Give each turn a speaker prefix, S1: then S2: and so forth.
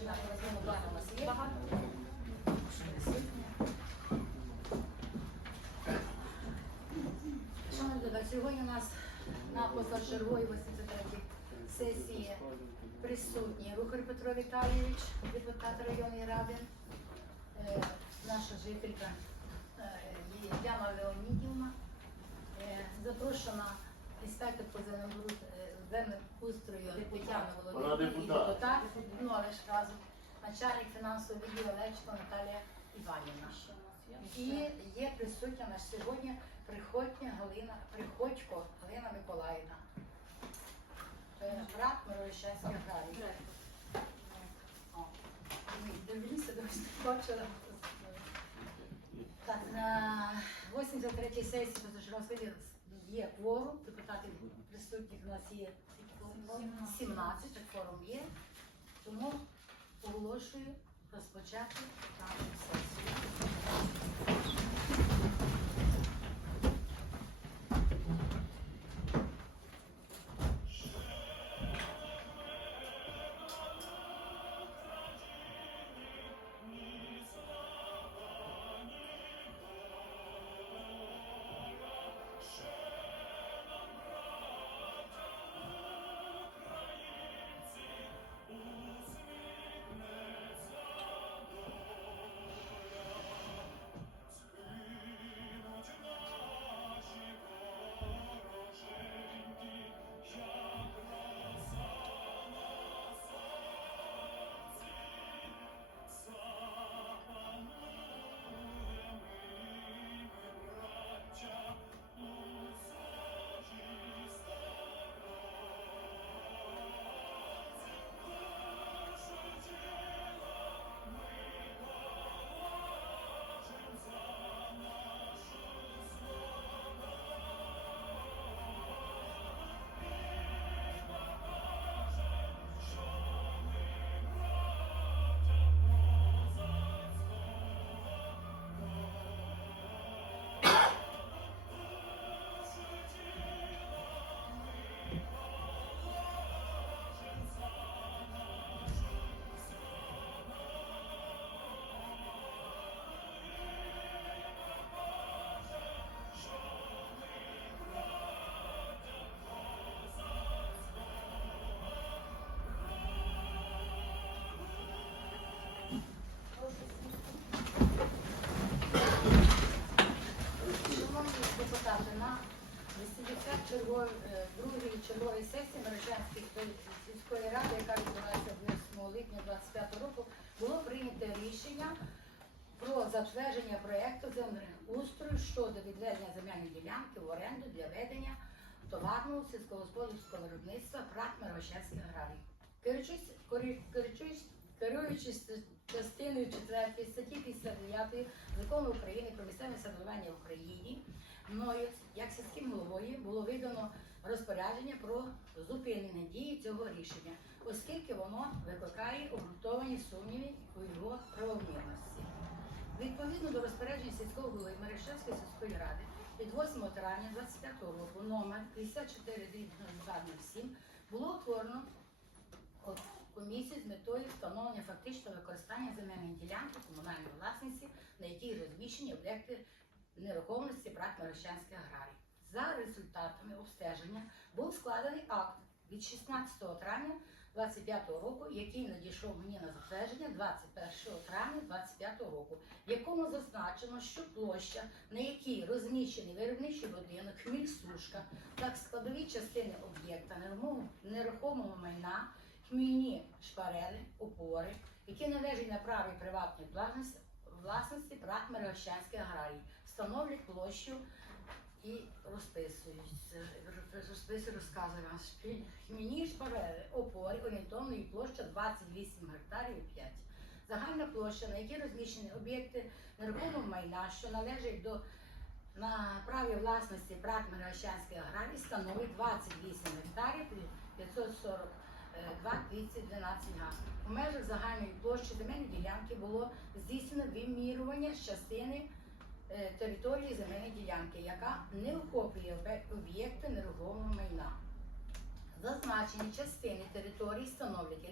S1: починати розмову плану у нас є.
S2: Багато.
S1: Шановні колеги, сьогодні у нас на позачерговій 83 сесії присутні Рухар Петро Віталійович, депутат районної ради, е, наша жителька е, Яна Леонідівна, е, запрошена інспектор по землеустрою Тетяна
S3: Вона
S1: Володимирівна і
S3: депутат.
S1: депутат, ну але ж кажу, начальник фінансового відділу Лечко Наталія Іванівна. І є присутня на сьогодні Приходько Галина, Приходько Галина Миколаївна. Брат Мирошевський ні, Дивлюся, дивлюся, бачила. Так, на 83-й сесії позачергової є кворум, депутатів присутніх у нас є скільки кворум? 17, так форум є. Тому оголошую розпочати нашу сесію. Депутати, на 82-ї чергової сесії Мережанської сільської ради, яка відбулася 8 липня 2025 року, було прийнято рішення про затвердження проєкту землеустрою щодо відведення земельної ділянки в оренду для ведення товарного сільськогосподарського виробництва ПРАТ Мирошевський аграрій. Корі- керуючись, частиною 4 статті 59 Закону України про місцеве самоврядування в Україні, мною, як сільським головою, було видано розпорядження про зупинення дії цього рішення, оскільки воно викликає обґрунтовані сумніви у його правомірності. Відповідно до розпорядження сільського голови Мерешевської сільської ради від 8 травня 25 року номер 54 було утворено от комісію з метою встановлення фактичного використання земельної ділянки комунальної власниці, на якій розміщені об'єкти нерухомості брат Мирошанський аграрій. За результатами обстеження був складений акт від 16 травня 25 року, який надійшов мені на затвердження 21 травня 25 року, в якому зазначено, що площа, на якій розміщений виробничий будинок, хміль-сушка та складові частини об'єкта нерухомого майна, хмільні шпарели, опори, які належать на праві приватної власності, брат Мирошанський аграрій, встановлюють площу і розписують. Розписують, розказує Хмільні шпарели, опори, орієнтовної площа 28 гектарів і 5. Загальна площа, на якій розміщені об'єкти нерухомого майна, що належать до на праві власності брат Мирошанський аграрій, становить 28 гектарів 542 212 га. У межах загальної площі земельної ділянки було здійснено вимірювання частини е, території земельної ділянки, яка не охоплює об'єкти нерухомого майна. Зазначені частини території становлять